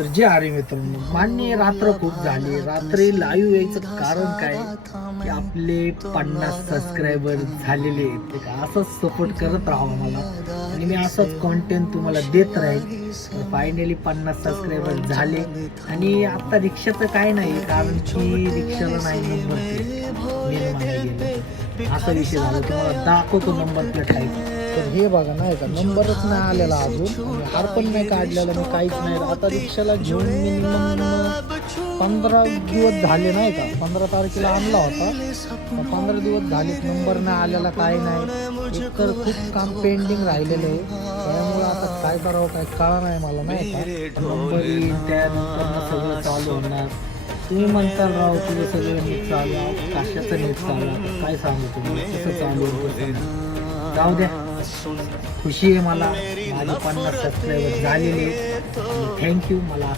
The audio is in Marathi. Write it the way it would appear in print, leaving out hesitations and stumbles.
तर जे आहे मित्रांनो, मान्य रात्र खूप झाली. रात्री लाईव्ह यायचं कारण काय की आपले 50 सबस्क्रायबर झालेले आहेत. का असंच सपोर्ट करत राहावं मला आणि मी असंच कॉन्टेंट तुम्हाला देत राहील. तर फायनली 50 सबस्क्रायबर झाले आणि आता रिक्षाचं काय नाही, कारण की रिक्षाला नाही नंबर प्लेट मेन म्हणायला गेलं असा विषय झाला. तुम्हाला दाखवतो नंबर प्लेट आहे. तर हे बघा नाही का, नंबरच नाही आलेला अजून आणि हार पण नाही काढलेला मी, काहीच नाही. आता रिक्षाला घेऊन मिनिमम 15 दिवस झाले नाही का, 15 तारखेला आणला होता. 15 दिवस झाले, नंबर नाही आलेला, काय नाही. एक तर खूप काम पेंडिंग राहिलेलं आहे, त्यामुळे आता काय करावं काय कळा नाही मला नाही का. नंबर येईल त्यानंतर सगळं चालू होणार. तुम्ही म्हणताल राव तुझं सगळं नीट चालू आहे, कशाचं नीट चालू आहे, काय सांगू तुम्ही कसं चालू आहे. जाऊ द्या, खुशी आहे मला, माझे 50 सबस्क्रायबर झालेले. थँक्यू मला